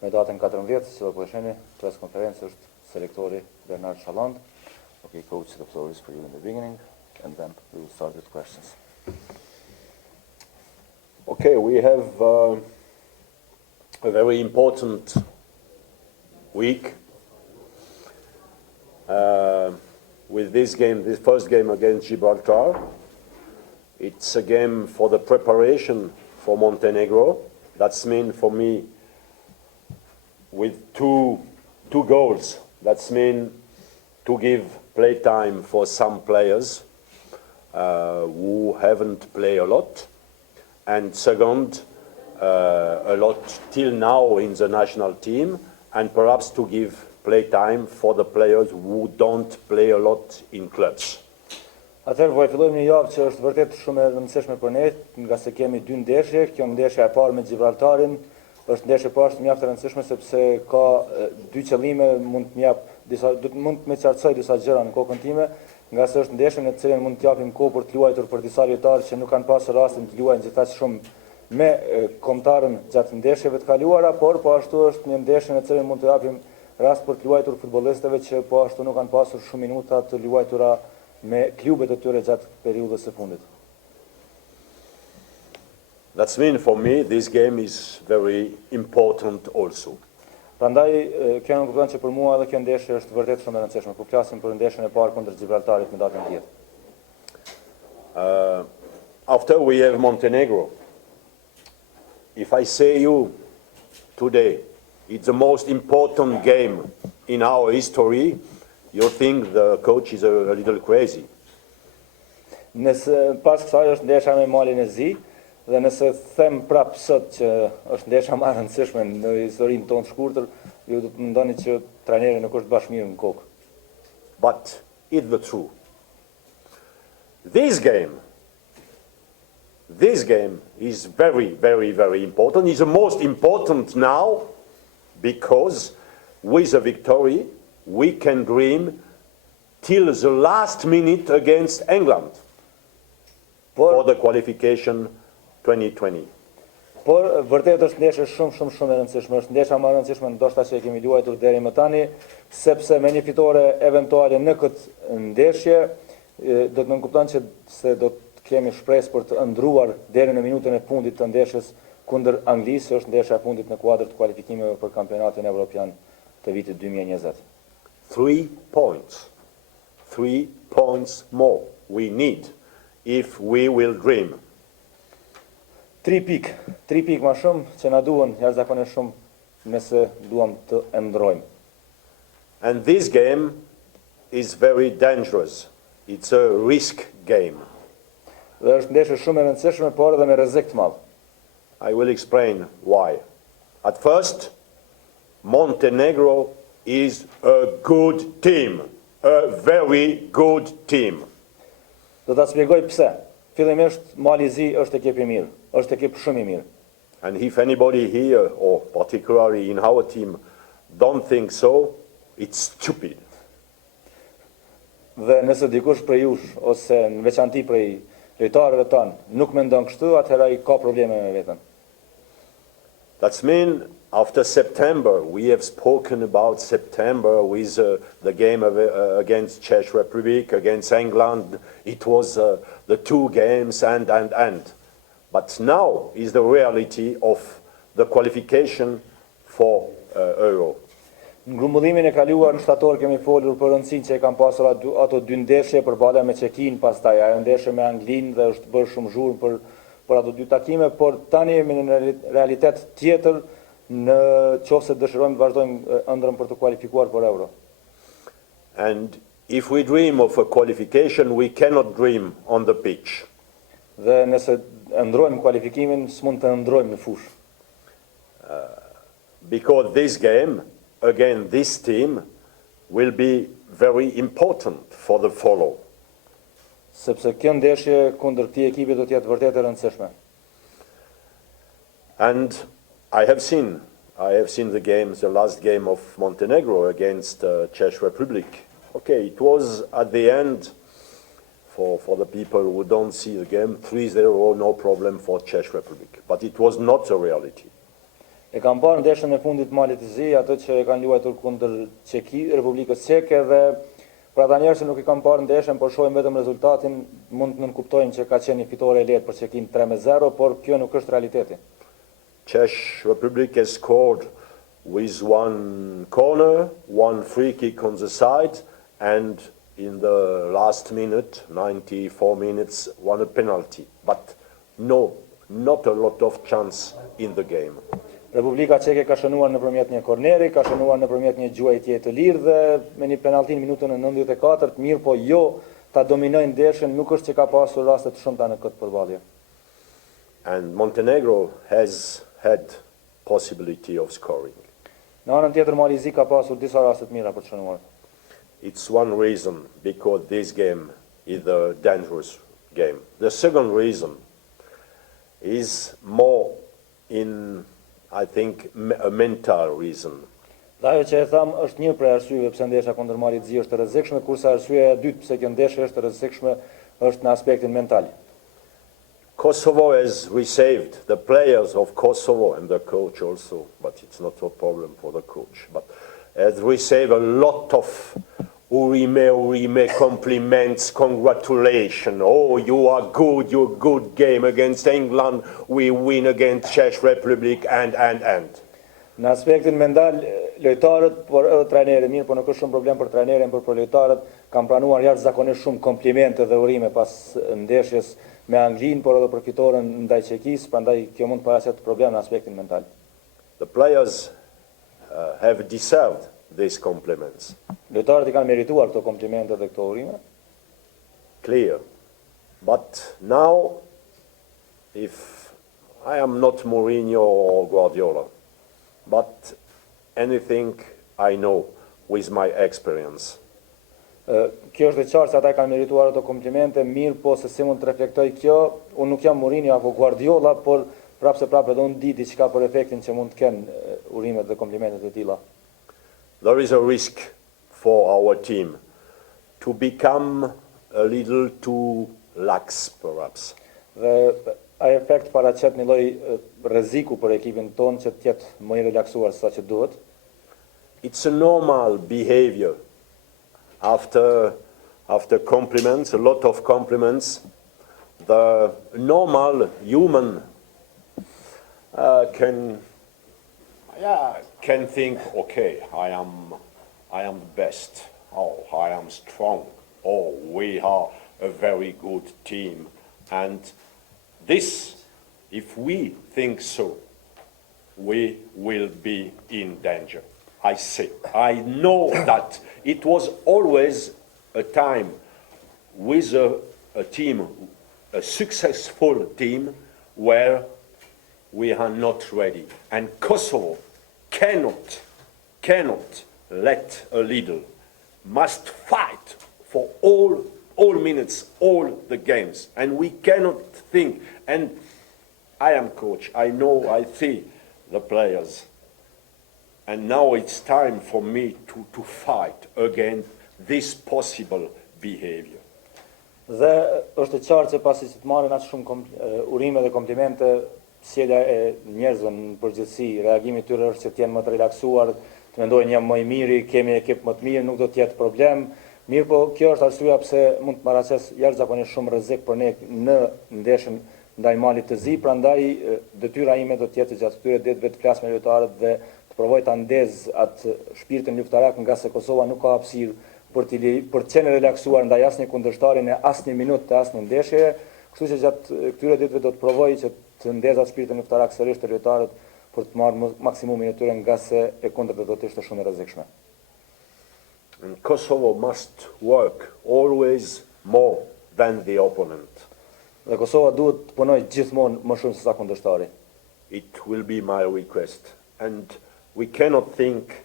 Me datën 14, si do po e shihni, pres konferencë është selektori Challandes. Okay, coach, the floor is for you in the beginning, and then we will start with questions. Okay, we have a very important week with this game, this first game against Gibraltar. It's a game for the preparation for Montenegro. That's mean for me with two goals. That's mean to give play time for some players who haven't played a lot, and second, a lot till now in the national team, and perhaps to give play time for the players who don't play a lot in clubs. Atëherë po e fillojmë një javë që është vërtet shumë e rëndësishme për ne, nga se kemi dy ndeshje. Kjo ndeshja e parë me Gibraltarin është ndeshje poshtë mjaft e rëndësishme sepse ka dy qëllime, mund të më qartësoj disa gjëra në kokën time, nga se është ndeshje në të cilën mund të japim kohë për të luajtur për disa lojtarë që nuk kanë pasur rastin të luajnë gjithashtu shumë me kombëtarën gjatë ndeshjeve të kaluara, por po ashtu është një ndeshje në të cilën mund të japim rast për të luajtur futbollistëve që po ashtu nuk kanë pasur shumë minuta të luajtura me klubet e tyre gjatë periudhës së fundit. That's mean for me this game is very important also. Prandaj kjo nuk kupton që për mua edhe kjo ndeshje është vërtet shumë e rëndësishme. Kur flasim për ndeshjen e parë kundër Gibraltarit me datën 10. After we have Montenegro, if I say you today, it's the most important game in our history, you think the coach is a little crazy. Nëse pas kësaj është ndeshja me Malin e Zi, dhe nëse them prapë sot që është ndeshja më e rëndësishme në historinë tonë të shkurtër, ju do të mendoni që trajneri nuk është bashkë mirë në kokë. But it's the truth. This game is very, very, very important. It's the most important now because with a victory, we can dream till the last minute against England for the qualification 2020. Por vërtet është ndeshje shumë e rëndësishme. Është ndeshja më e rëndësishme ndoshta që e kemi luajtur deri më tani, sepse me një fitore eventuale në këtë ndeshje do të nënkupton që se do të kemi shpresë për të ëndruar deri në minutën e fundit të ndeshjes kundër Anglisë. Është ndeshja e fundit në kuadër të kualifikimeve për kampionatin evropian të vitit 2020. 3 points. 3 points more we need if we will dream. 3 pikë më shumë që na duhen jashtëzakonisht shumë nëse duam të ndrojmë. And this game is very dangerous. It's a risk game. Dhe është ndeshje shumë e rëndësishme, por edhe me rrezik të madh. I will explain why. At first, Montenegro is a good team, a very good team. Do ta shpjegoj pse. Fillimisht Mali i Zi është ekip i mirë, është ekip shumë i mirë. And if anybody here, or particularly in our team, don't think so, it's stupid. Dhe nëse dikush prej jush, ose në veçanti prej lojtarëve tanë, nuk mendon kështu, atëherë ai ka probleme me veten. That's mean after September, we have spoken about September with the game against Czech Republic, against England. It was the 2 games and. But now is the reality of the qualification for Euro. Në grumbullimin e kaluar në shtator kemi folur për rëndësinë që e kanë pasur ato 2 ndeshje përballë me Çekin, pastaj ajo ndeshje me Anglinë dhe është bërë shumë zhurmë për ato 2 takime, por tani jemi në realitet tjetër në qoftë se dëshirojmë të vazhdojmë ëndrrën për të kualifikuar për Euro. And if we dream of a qualification, we cannot dream on the pitch. Dhe nëse ndrojmë kualifikimin, s'mund të ndrojmë në fushë. Because this game, again, this team will be very important for the follow. Sepse kjo ndeshje kundër këtij ekipi do të jetë vërtet e rëndësishme. And I have seen the games, the last game of Montenegro against Czech Republic. Okay, it was at the end, for the people who don't see the game, 3-0, no problem for Czech Republic. But it was not the reality. E kam parë ndeshjen e fundit Malit të Zi, ato që e kanë luajtur kundër Republikës Çeke dhe për ata njerëz që nuk i kanë parë ndeshjen, por shohin vetëm rezultatin, mund të nënkuptojnë që ka qenë një fitore e lehtë për Çekin 3-0, por kjo nuk është realiteti. Czech Republic has scored with one corner, one free kick on the side, and in the last minute, 94 minutes, won a penalty. But no, not a lot of chance in the game. Republika Çeke ka shënuar nëpërmjet një korneri, ka shënuar nëpërmjet një gjuajtje të lirë dhe me një penallti në minutën e 94, mirë po jo ta dominojnë ndeshjen, nuk është që ka pasur raste të shumta në këtë përballje. And Montenegro has had possibility of scoring. Në anën tjetër Mali i Zi ka pasur disa raste të mira për të shënuar. It's one reason because this game is a dangerous game. The second reason is more in, I think, a mental reason. Dhe ajo që e tham është një prej arsyeve pse ndeshja kundër Malit të Zi është e rrezikshme, kurse arsyeja e dytë pse kjo ndeshje është e rrezikshme është në aspektin mental. Kosovo has received, the players of Kosovo and the coach also, but it's not a problem for the coach, but has received a lot of urime compliments, congratulations. Oh, you are good game against England, we win against Czech Republic, and. Në aspektin mental, lojtarët, por edhe trajnerët mirë, por nuk është shumë problem për trajnerën, por për lojtarët kanë pranuar jashtëzakonisht shumë komplimente dhe urime pas ndeshjes me Anglinë, por edhe për fitoren ndaj Çekisë, prandaj kjo mund të paraqet problem në aspektin mental. The players have deserved these compliments. Lojtarët i kanë merituar këto komplimente dhe këto urime. Clear. But now, if I am not Mourinho or Guardiola, but anything I know with my experience. Kjo është e qartë se ata kanë merituar ato komplimente, mirë po se si mund të reflektoj kjo, unë nuk jam Mourinho apo Guardiola, por prapse edhe unë di diçka për efektin që mund të kenë urimet dhe komplimentet e tilla. There is a risk for our team to become a little too lax, perhaps. Dhe ai efekt paraqet një lloj rreziku për ekipin ton që të jetë më i relaksuar se sa që duhet. It's a normal behavior after compliments, a lot of compliments. The normal human can think, okay, I am the best. Oh, I am strong. Oh, we are a very good team. And this, if we think so, we will be in danger. I know that it was always a time with a team, a successful team, where we are not ready. And Kosovo cannot let a leader, must fight for all minutes, all the games. And we cannot think, and I am coach, I know, I see the players. And now it's time for me to fight against this possible behavior. Dhe është e qartë që pasi që të marrin aq shumë urime dhe komplimente, sjellja e njerëzve në përgjithësi, reagimi i tyre është që të jenë më të relaksuar, të mendojnë jam më i miri, kemi ekip më të mirë, nuk do të jetë problem. Mirë po, kjo është arsyeja pse mund të paraqes jashtëzakonisht shumë rrezik për ne në ndeshjen ndaj Malit të Zi, prandaj detyra ime do të jetë gjatë këtyre ditëve të flas me lojtarët dhe të provoj ta ndez atë shpirtin luftarak, nga se Kosova nuk ka hapësirë për të qenë relaksuar ndaj asnjë kundërshtarit në asnjë minutë të asnjë ndeshje, kështu që gjatë këtyre ditëve do të provoj që të ndez atë shpirtin luftarak sërish të lojtarët për të marrë maksimumin e tyre, nga se e kundërta do të ishte shumë e rrezikshme. And Kosovo must work always more than the opponent. Dhe Kosova duhet të punojë gjithmonë më shumë se sa kundërshtari. It will be my request. And we cannot think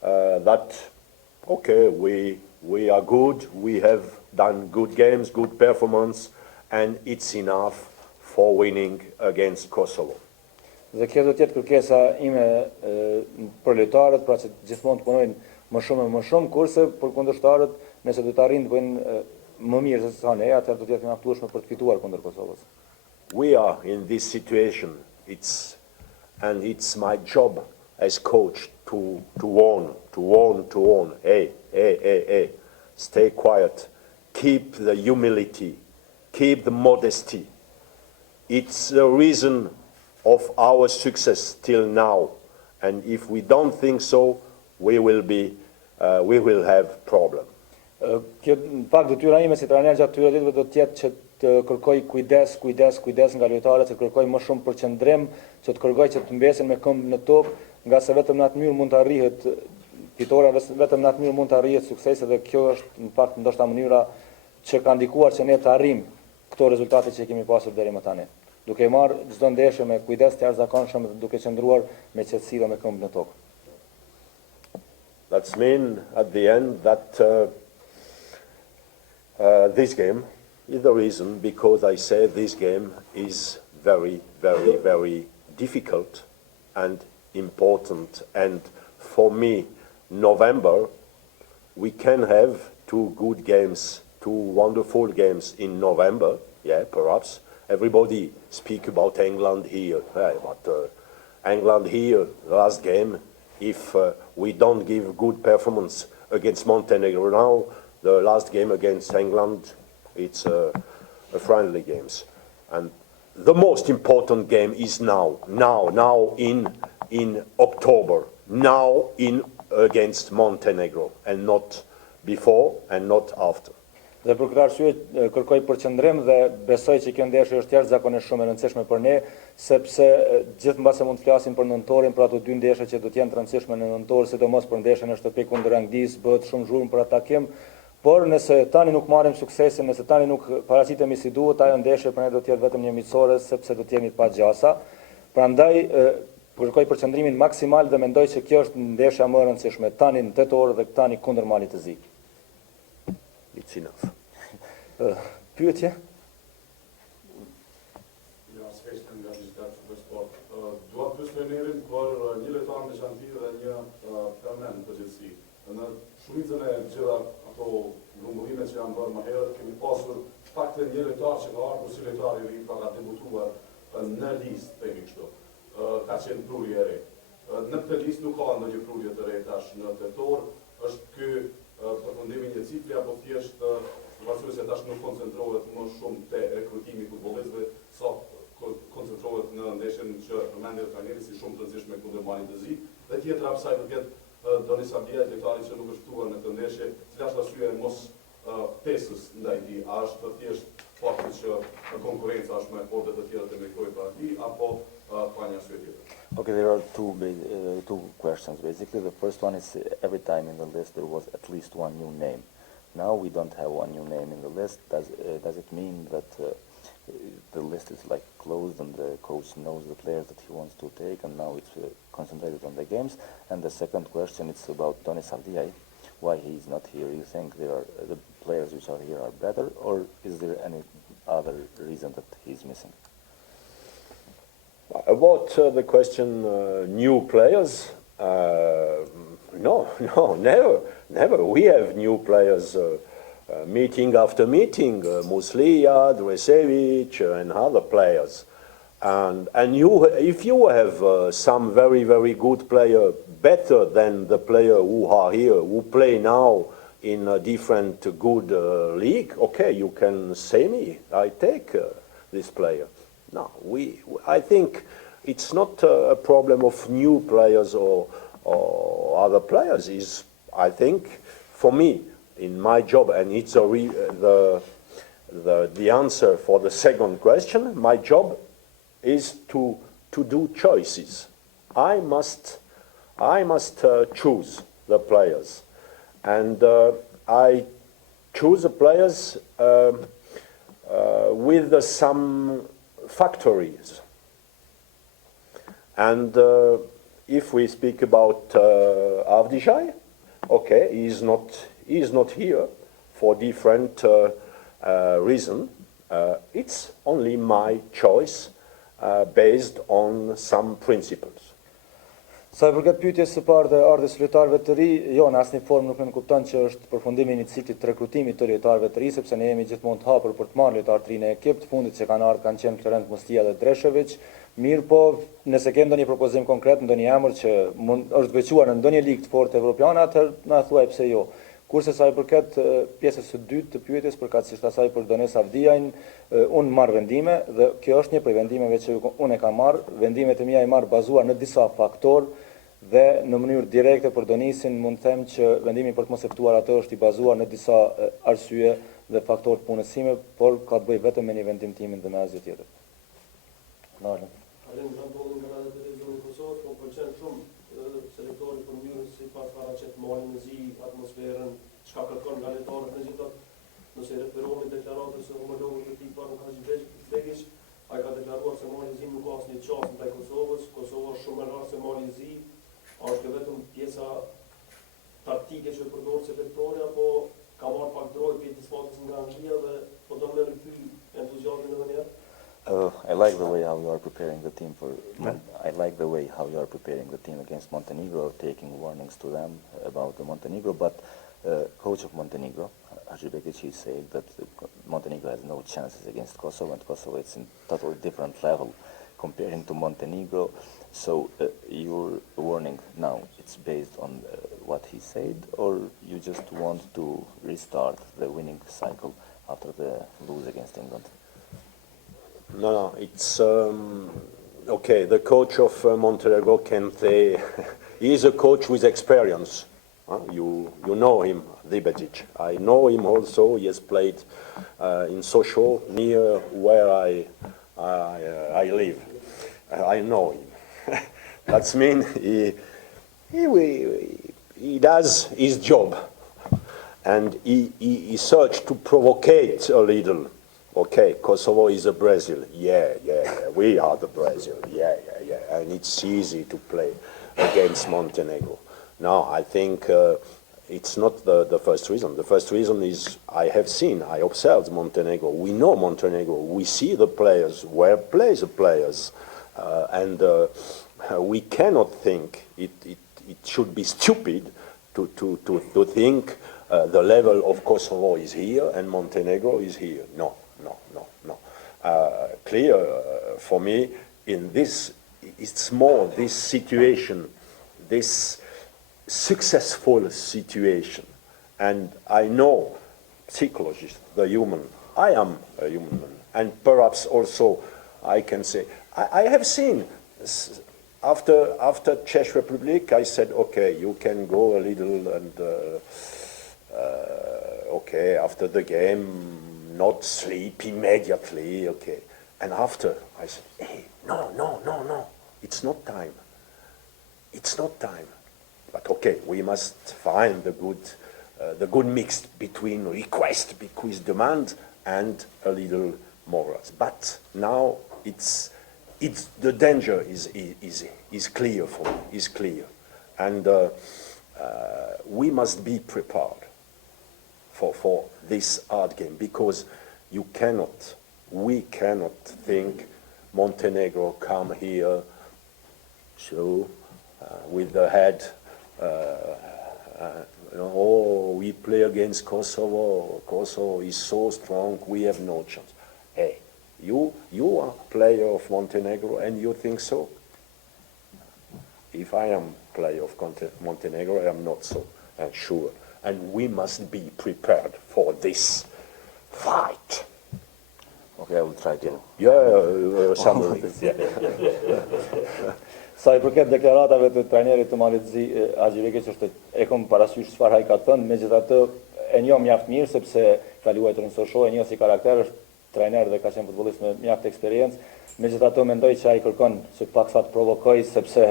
that, okay, we are good, we have done good games, good performance, and it's enough for winning against Kosovo. Dhe kjo do të jetë kërkesa ime për lojtarët, pra që gjithmonë të punojnë më shumë, kurse për kundërshtarët, nëse do të arrijnë të bëjnë më mirë se sa ne, atëherë do të jetë mjaftueshme për të fituar kundër Kosovës. We are in this situation. It's and it's my job as coach to warn, hey, stay quiet, keep the humility, keep the modesty. It's the reason of our success till now, and if we don't think so, we will have problem. Kjo në pak detyra ime si trajner gjatë këtyre ditëve do të jetë që të kërkoj kujdes nga lojtarët, që kërkoj më shumë përqendrim, që të kërkoj që të mbesin me këmbë në tokë, nga se vetëm në atë mënyrë mund të arrihet fitoria, vetëm në atë mënyrë mund të arrihet suksesi, dhe kjo është në fakt ndoshta mënyra që ka ndikuar që ne të arrijmë këto rezultate që kemi pasur deri më tani. Duke marrë çdo ndeshje me kujdes të jashtëzakonshëm dhe duke qëndruar me qetësi dhe me këmbë në tokë. That's mean at the end that this game is the reason because I say this game is very, very, very difficult and important. And for me, November, we can have two good games, two wonderful games in November. Yeah, perhaps. Everybody speak about England here. But England here, last game, if we don't give good performance against Montenegro now, the last game against England, it's a friendly games. And the most important game is now in October, now against Montenegro, and not before and not after. Dhe për këtë arsye kërkoj përqendrim dhe besoj që kjo ndeshje është jashtëzakonisht shumë e rëndësishme për ne, sepse gjithmbase mund të flasim për nëntorin, për ato dy ndeshje që do të jenë të rëndësishme në nëntor, sidomos për ndeshjen në shtëpi kundër Anglisë, bëhet shumë zhurmë për atakim, por nëse tani nuk marrim suksesin, nëse tani nuk paraqitemi si duhet, ajo ndeshje për ne do të jetë vetëm një miqësore, sepse do të jemi pa gjasa. Prandaj kërkoj përqendrimin maksimal dhe mendoj se kjo është ndeshja më e rëndësishme tani në tetor dhe tani kundër Malit të Zi. It's enough. Pyetje? Ja, s'feshtë nga gjithatë për sport. Dua të pyes trajnerin për një lojtar me shanti dhe një permanent përgjithësi. Në shumicën e gjitha ato grumbullime që janë bërë më herët, kemi pasur fakte një lojtar që ka ardhur si lojtar i ri, pra ka debutuar në listë, themi kështu. Ka qenë prurje e re. Në këtë listë nuk ka ndonjë prurje të re tash në tetor, është ky përfundimi një cikli apo thjesht pasurë se tash nuk koncentrohet më shumë te rekrutimi futbollistëve, sa koncentrohet në ndeshjen që përmendjet trajneri si shumë të rëndësishme kundër Malit të Zi, dhe tjetra sa i përket Donis Abdia, lojtari që nuk është ftuar në këtë ndeshje, cila është arsyeja e mos ftesës ndaj tij, a është thjesht fakti që konkurenca është më e fortë dhe të tjerët e mekojnë para tij, apo ka një arsye tjetër? Okay, there are two questions basically. The first one is every time in the list there was at least one new name. Now we don't have one new name in the list. Does it mean that the list is like closed and the coach knows the players that he wants to take and now it's concentrated on the games? And the second question is about Donis Avdiay. Why he's not here? You think the players which are here are better, or is there any other reason that he's missing? About the question, new players, no, never. We have new players meeting after meeting, Muslia, Dresevic, and other players. And if you have some very, very good player, better than the player who are here, who play now in a different good league, okay, you can say me, I take this player. No, I think it's not a problem of new players or other players. I think, for me, in my job, and it's the answer for the second question, my job is to do choices. I must choose the players, and I choose the players with some factories. And if we speak about Avdiay, okay, he's not here for different reason. It's only my choice based on some principles. Sa i përket pyetjes së parë dhe ardhes së lojtarëve të ri, jo, në asnjë formë nuk kupton që është përfundimi i një cikli të rekrutimit të lojtarëve të ri, sepse ne jemi gjithmonë të hapur për të marrë lojtarë të ri në ekip. Të fundit që kanë ardhur kanë qenë Challandes, Mustia dhe Dreshevic. Mirë po, nëse ke ndonjë propozim konkret, ndonjë emër që është veçuar në ndonjë ligë të fortë evropiane, atëherë na thuaj pse jo. Kurse sa i përket pjesës së dytë të pyetjes përkatësisht asaj për Dones Avdiajn, unë marr vendime dhe kjo është një prej vendimeve që unë e kam marrë. Vendimet e mia i marr bazuar në disa faktorë dhe në mënyrë direkte për Donisin mund të them që vendimi për të mos eftuar atë është i bazuar në disa arsye dhe faktorë të punës time, por ka të bëjë vetëm me një vendim timin dhe me asgjë tjetër. Nalën. Alem kanë bolën nga radhë televizionit Kosovës, po pëlqen shumë selektori për mënyrën si pas paraqet malin në zi, atmosferën, çka kërkon nga lojtarët megjithatë. Nëse referohemi deklaratës së homologut të tij Paru Kazhibegić, ai ka deklaruar se mali i zi nuk ka asnjë çast ndaj Kosovës, Kosova është shumë e rrallë se mali i zi, është vetëm pjesa taktike që përdor selektori, apo ka marrë pak drojë për disfatis nga Anglia dhe po do me rikthye entuziazmin edhe një herë. I like the way how you are preparing the team I like the way how you are preparing the team against Montenegro, taking warnings to them about the Montenegro. But coach of Montenegro, Hajibekeci, said that Montenegro has no chances against Kosovo, and Kosovo is in totally different level comparing to Montenegro. So your warning now, it's based on what he said, or you just want to restart the winning cycle after the lose against England? No, it's okay. The coach of Montenegro can say he is a coach with experience. You know him, Dibejic. I know him also. He has played in Sochaux, near where I live. I know him. That means he does his job, and he searched to provocate a little. Okay, Kosovo is a Brazil. Yeah. We are the Brazil. Yeah. And it's easy to play against Montenegro. No, I think it's not the first reason. The first reason is I observed Montenegro. We know Montenegro. We see the players, where play the players. And we cannot think it should be stupid to think the level of Kosovo is here and Montenegro is here. No. Clear for me in this, it's more this situation, this successful situation, and I know psychologist, the human. I am a human, and perhaps also I can say I have seen after Czech Republic. I said, okay, you can go a little and okay after the game. Not sleep immediately, okay. And after, I said, hey, no, it's not time. It's not time. But okay, we must find the good mix between request, because demand, and a little morals. But now it's the danger is clear for me, is clear. And we must be prepared for this hard game, because we cannot think Montenegro come here with the head we play against Kosovo is so strong, we have no chance. Hey, you are player of Montenegro and you think so? If I am player of Montenegro, I am not so sure. And we must be prepared for this fight. Okay, I will try to. Summary. Sa i përket deklaratave të trajnerit të Malit Zi, Hajibekeci është e kam parasysh çfarë ai ka thënë, megjithatë e njoh mjaft mirë sepse ka luajtur në Sochaux, e njoh si karakter, është trajner dhe ka qenë futbollist me mjaft eksperiencë. Megjithatë mendoj që ai kërkon që paksa të provokojë, sepse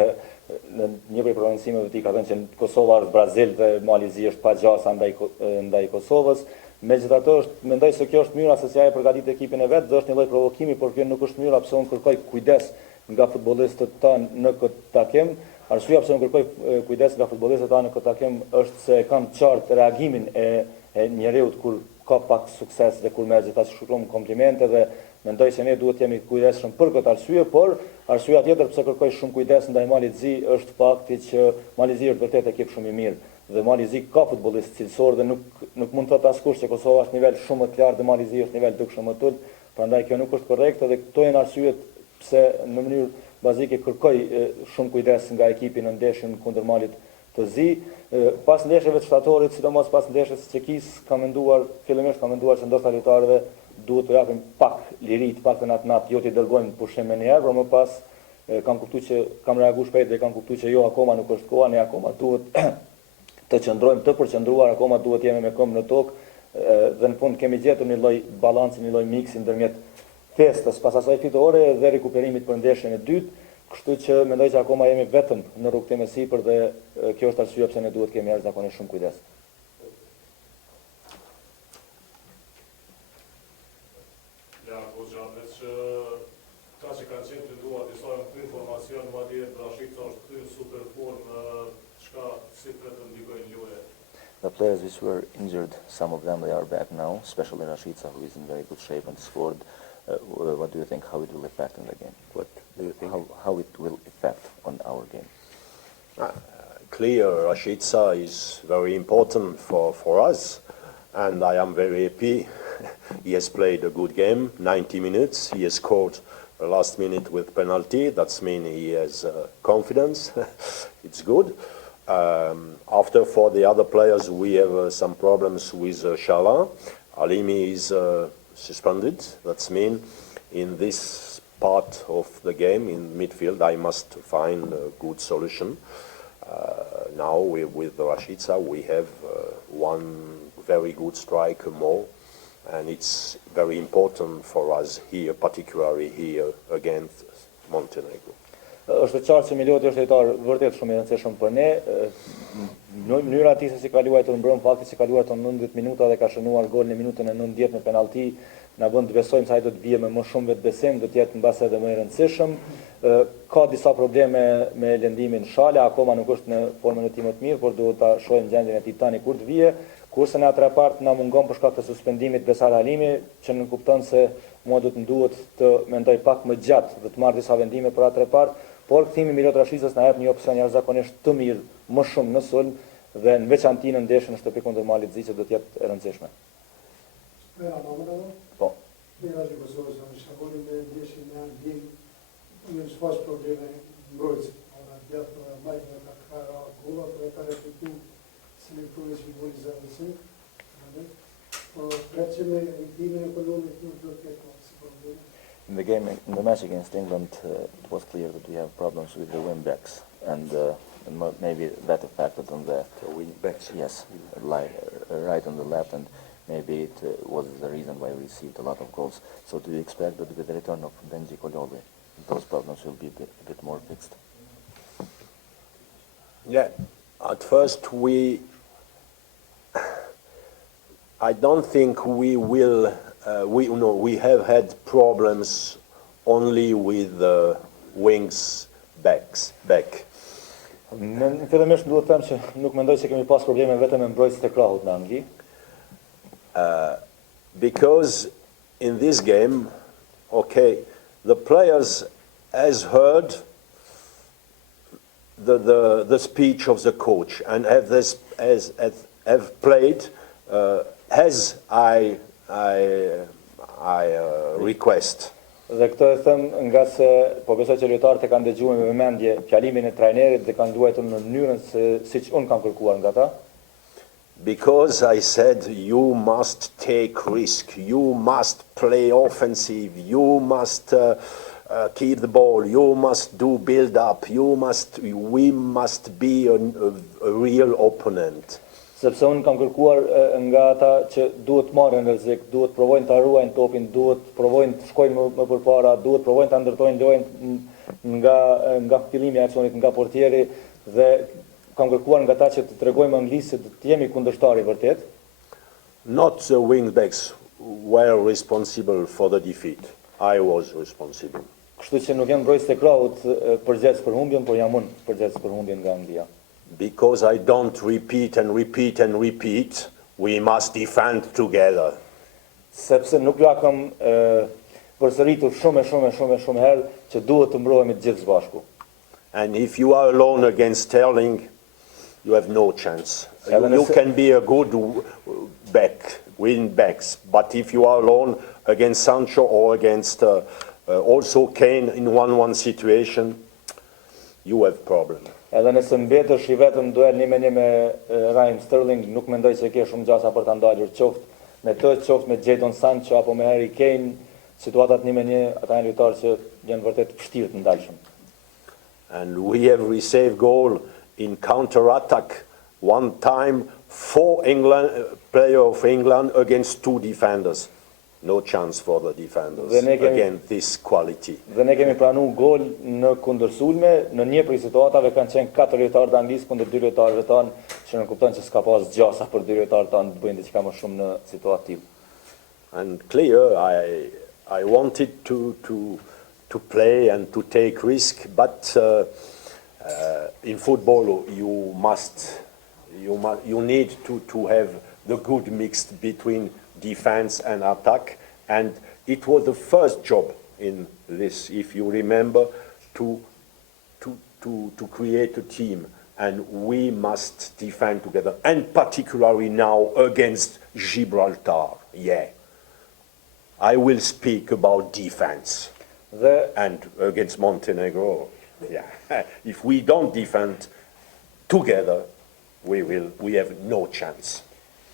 në një prej prononcimeve të tij ka thënë që Kosova është Brazil dhe Mali Zi është pagjasa ndaj Kosovës. Megjithatë mendoj se kjo është mënyra se si ai përgatit ekipin e vet, dhe është një lloj provokimi, por kjo nuk është mënyra pse unë kërkoj kujdes nga futbollistët tanë në këtë takim. Arsyeja pse unë kërkoj kujdes nga futbollistët tanë në këtë takim është se kam qartë reagimin e njeriut kur ka pak sukses dhe kur merr gjithashtu shumë komplimente, dhe Mendoj se ne duhet jemi kujdesshëm për këtë arsye, por arsyeja tjetër pse kërkoj shumë kujdes ndaj Malit Zi është fakti që Mali Zi është vërtet ekip shumë i mirë dhe Mali Zi ka futbollist cilësor dhe nuk mund të thotë askush që Kosova është nivel shumë më të lartë dhe Mali Zi është nivel dukshëm më tul, prandaj kjo nuk është korrekte dhe këto janë arsyet pse në mënyrë bazike kërkoj shumë kujdes nga ekipi në ndeshjen kundër Malit të Zi. Pas ndeshjeve të shtatorit, sidomos pas ndeshjes së Çekis, fillimisht kam menduar se ndoshta lojtarëve duhet të japim pak liri, të paktën atë jo t'i dërgojmë pushim me një herë, por më pas kam kuptuar që kam reaguar shpejt dhe kam kuptuar që jo, akoma nuk është koha, ne akoma duhet të qëndrojmë të përqendruar, akoma duhet jemi me këmbë në tokë dhe në fund kemi gjetur një lloj balanci, një lloj miksi ndërmjet festës pas asaj fitore dhe rikuperimit për ndeshjen e dytë, kështu që mendoj që akoma jemi vetëm në rrugtim e sipër dhe kjo është arsyeja pse ne duhet kemi jashtëzakonisht shumë kujdes. Ja, po Challandes që ka që kanë qenë të dua disa informacion, madje Rashica është kthyer super formë, çka si të ndikojnë lojë. The players which were injured, some of them they are back now, especially Rashica, who is in very good shape and scored. What do you think how it will affect in the game? What do you think? How it will affect on our game? Clear, Rashica is very important for us, and I am very happy. He has played a good game, 90 minutes. He has scored the last minute with penalty. That's mean he has confidence. It's good. After for the other players, we have some problems with Challandes. Alimi is suspended. That's mean in this part of the game, in midfield, I must find a good solution. Now with Rashica, we have one very good striker more, and it's very important for us here, particularly here against Montenegro. Është qartë që Miloti është lojtar vërtet shumë i rëndësishëm për ne. Në mënyra e tij se si ka luajtur mbrëm, fakti se ka luajtur 90 minuta dhe ka shënuar gol në minutën e 90 me penalti, na bën të besojmë se ai do të vijë me më shumë vetbesim, do të jetë mbas edhe më i rëndësishëm. Ka disa probleme me lëndimin Shala, akoma nuk është në formën e tij më të mirë, por duhet ta shohim gjendjen e tij tani kur të vijë. Kurse në atë repart na mungon për shkak të suspendimit Besar Halimi, që nuk kupton se mua do të duhet të mendoj pak më gjatë dhe të marr disa vendime për atë repart, por kthimi Milot Rashicës na jep një opsion jashtëzakonisht të mirë, më shumë në sulm dhe në veçantë në ndeshjen në shtëpi kundër Malit Zi që do të jetë e rëndësishme. Po. In the game, in the match against England, it was clear that we have problems with the wing backs, and maybe that affected on the wing backs. Yes, right on the left, and maybe it was the reason why we received a lot of goals. So, do you expect that with the return of Benji Kololi, those problems will be a bit more fixed? Yeah, at first I don't think we will. We have had problems only with the wings back. Në fillimisht duhet të them që nuk mendoj se kemi pas probleme vetëm me mbrojtësit e krahut në Angli. Because in this game, okay, the players has heard the speech of the coach and have played as I request. Dhe këtë e them nga se po besoj që lojtarët e kanë dëgjuar me vëmendje fjalimin e trajnerit dhe kanë luajtur në mënyrën siç unë kam kërkuar nga ata. Because I said you must take risk, you must play offensive, you must keep the ball, you must do build up, we must be a real opponent. Sepse unë kam kërkuar nga ata që duhet marrin rrezik, duhet provojnë ta ruajnë topin, duhet provojnë të shkojnë më përpara, duhet provojnë ta ndërtojnë lojën nga fillimi i aksionit, nga portieri dhe kam kërkuar nga ata që të tregojmë anglisht se të jemi kundërshtar i vërtet. Not the wing backs were responsible for the defeat. I was responsible. Kështu që nuk janë mbrojtësit e krahut përgjegjës për humbjen, por jam unë përgjegjës për humbjen nga Anglia. Because I don't repeat, we must defend together. Sepse nuk lakëm përsëritur shumë herë që duhet të mbrohemi të gjithë së bashku. And if you are alone against Sterling, you have no chance. Even You if- can be a good back, win backs, but if you are alone against Sancho or against also Kane in 1-1 situation, you have problem. Edhe nëse mbetesh i vetëm duel 1-1 me Raheem Sterling, nuk mendoj se ke shumë gjasa për ta ndalur qoftë me të, qoftë me Jadon Sancho apo me Harry Kane, situatat 1-1, ata janë lojtarë që janë vërtet vështirë të ndalshëm. And we have received goal in counter-attack one time, 4 player of England against 2 defenders. No chance for the defenders Dhe ne kemi- against this quality. Dhe ne kemi pranuar gol në kundërsulme, në një prej situatave kanë qenë 4 lojtarë të Anglisë kundër 2 lojtarëve tanë, që në kupton që s'ka pas gjasa për 2 lojtarët tanë të bëjnë diçka më shumë në situatë tillë. And clear, I wanted to play and to take risk, but in football you need to have the good mix between defense and attack, and it was the first job in this, if you remember, to create a team, and we must defend together, and particularly now against Gibraltar. Yeah, I will speak about defense. Dhe And against Montenegro, yeah. If we don't defend together, we have no chance.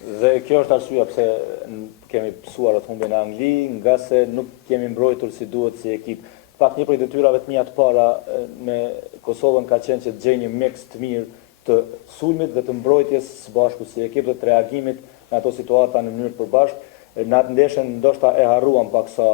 Dhe kjo është arsyeja pse kemi pësuar të humbin në Angli, nga se nuk kemi mbrojtur si duhet si ekip. Pak një prej detyrave të mia të para me Kosovën ka qenë që të gjej një mix të mirë të sulmit dhe të mbrojtjes së bashku si ekip dhe të reagimit në ato situata në mënyrë të përbashkë. Në atë ndeshjen ndoshta e harruam paksa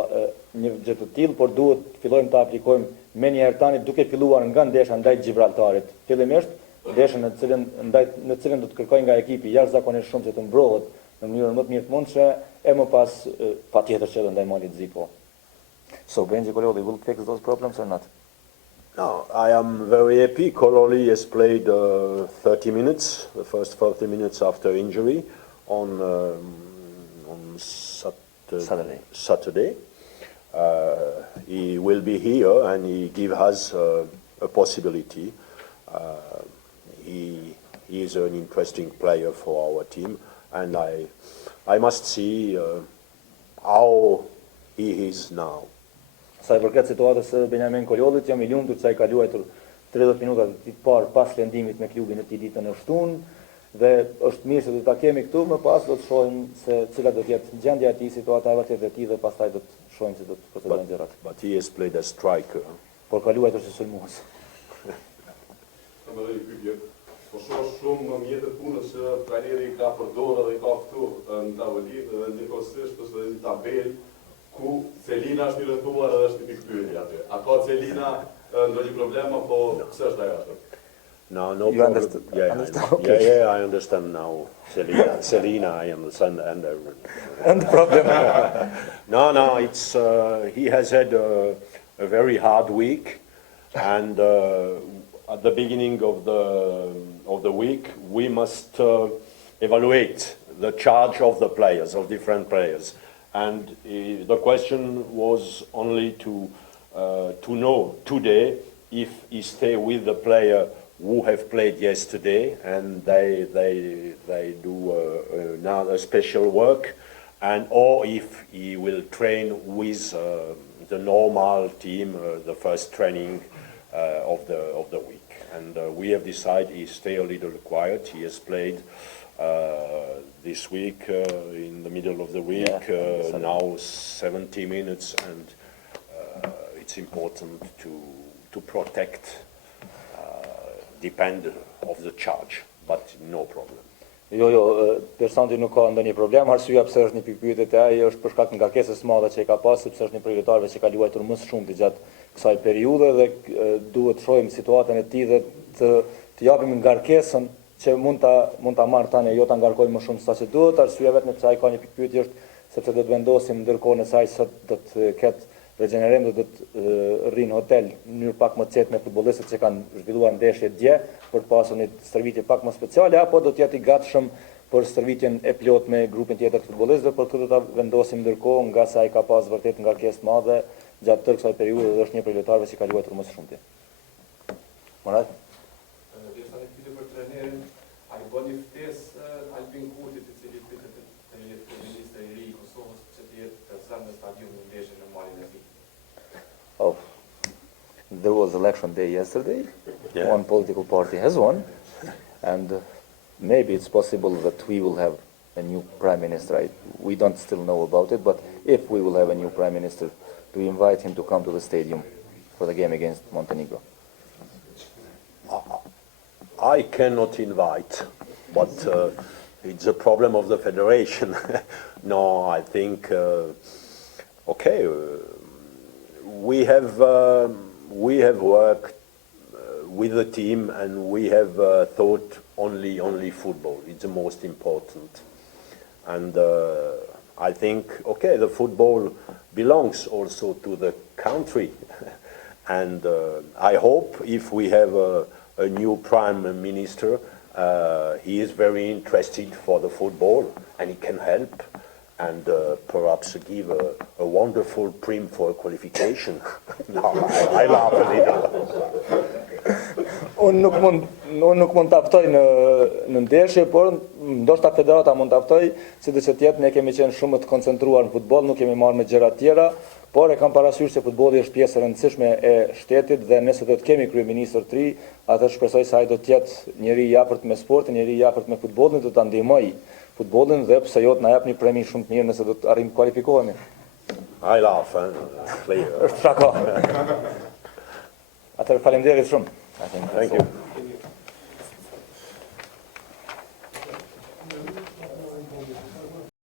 një gjë të tillë, por duhet të fillojmë të aplikojmë me një herë tani duke filluar nga ndeshja ndaj Gibraltarit. Fillimisht ndeshjen në cilën do të kërkojë nga ekipi jashtëzakonisht shumë që të mbrohet në mënyrën më të mirë të mundshme, e më pas patjetër që edhe ndaj Malit zi po. So Benji Kololi will fix those problems or not? No, I am very happy. Kololi has played 30 minutes, the first 30 minutes after injury on Saturday. He will be here and he give us a possibility. He is an interesting player for our team, and I must see how he is now. Sa i përket situatës së Benjamin Kolollit, jam i lumtur se ai ka luajtur 30 minuta të parë pas lëndimit me klubin e tij ditën e shtunë, dhe është mirë se do ta kemi këtu, më pas do të shohim se cila do të jetë gjendja e tij, situata e vërtetë e tij dhe pastaj do të shohim se do të procedojnë gjërat. But he has played as striker. Por ka luajtur si sulmues. Të më dhe i pyetje, po shoh shumë mjetet punës që trajneri ka përdorë dhe i ka këtu në tavolinë dhe njëkohësisht është edhe një tabelë ku Celina është i rënduar edhe është i pikpyetje aty. A ka Celina ndonjë problem apo pse është ajo ashtu? No, no You problem. understood? Yeah, Understand? Okay. yeah, I understand now. Selina, I understand, and And problem. no, it's he has had a very hard week, and at the beginning of the week we must evaluate the charge of the players, of different players, and the question was only to know today if he stay with the player who have played yesterday, and they do another special work, and or if he will train with the normal team, the first training of the week. And we have decided he stay a little quiet. He has played this week in the middle of the week, Yeah, now 70 minutes, and it's important to protect depend of the charge, but no problem. Jo, personali nuk ka ndonjë problem, arsyeja pse është një pikpyetje te ai është për shkak të ngarkesës së madhe që ka pasur, sepse është një prej lojtarëve që ka luajtur më shumë gjatë kësaj periudhe dhe duhet të shohim situatën e tij dhe të japim ngarkesën që mund ta marr tani, jo ta ngarkojmë më shumë sa që duhet. Arsyeja vetëm pse ai ka një pikpyetje është sepse do të vendosim ndërkohë në saj sot do të ketë regenerim do të rrinë hotel në mënyrë pak më të me futbollistët që kanë zhvilluar ndeshje dje për të pasur një stërvitje pak më speciale, apo do të jetë i gatshëm për stërvitjen e plot me grupin tjetër të futbollistëve, por këtë do ta vendosim ndërkohë nga sa ai ka pas vërtet ngarkesë të madhe gjatë tërë kësaj periudhe dhe është një prej lojtarëve që ka luajtur më së shumti. Murat? Desha një pyetje për trenerin, ai bën një ftesë Albin Kurtit, i cili pritet të jetë kryeministri i ri i Kosovës, që të jetë prezant në stadium në ndeshjen në malin e tij. Oh, there was election day yesterday. Yeah. One political party has won, and maybe it's possible that we will have a new prime minister. We don't still know about it, but if we will have a new prime minister, do we invite him to come to the stadium for the game against Montenegro? I cannot invite, but it's a problem of the federation. No, I think, okay, we have worked with the team and we have thought only football. It's the most important. And I think, okay, the football belongs also to the country. And I hope if we have a new prime minister, he is very interested for the football and he can help and perhaps give a wonderful prim for qualification. No, I laugh a little. Unë nuk mund të aftoj në ndeshje, por ndoshta federata mund të aftoj, sidoqë që tjetë ne kemi qenë shumë të koncentruar në futboll, nuk kemi marrë me gjëra tjera, por e kam parasysh se futbolli është pjesë e rëndësishme e shtetit dhe nëse do të kemi kryeministër të ri, atë shpresoj se ai do të jetë njëri i afërt me sportin, njëri i afërt me futbollin, do ta ndihmoj futbollin dhe pse jo të na jap një premi shumë të mirë nëse do të arrijmë të kualifikohemi. I laugh, clear. Është shaka. Atëherë faleminderit shumë. Thank you.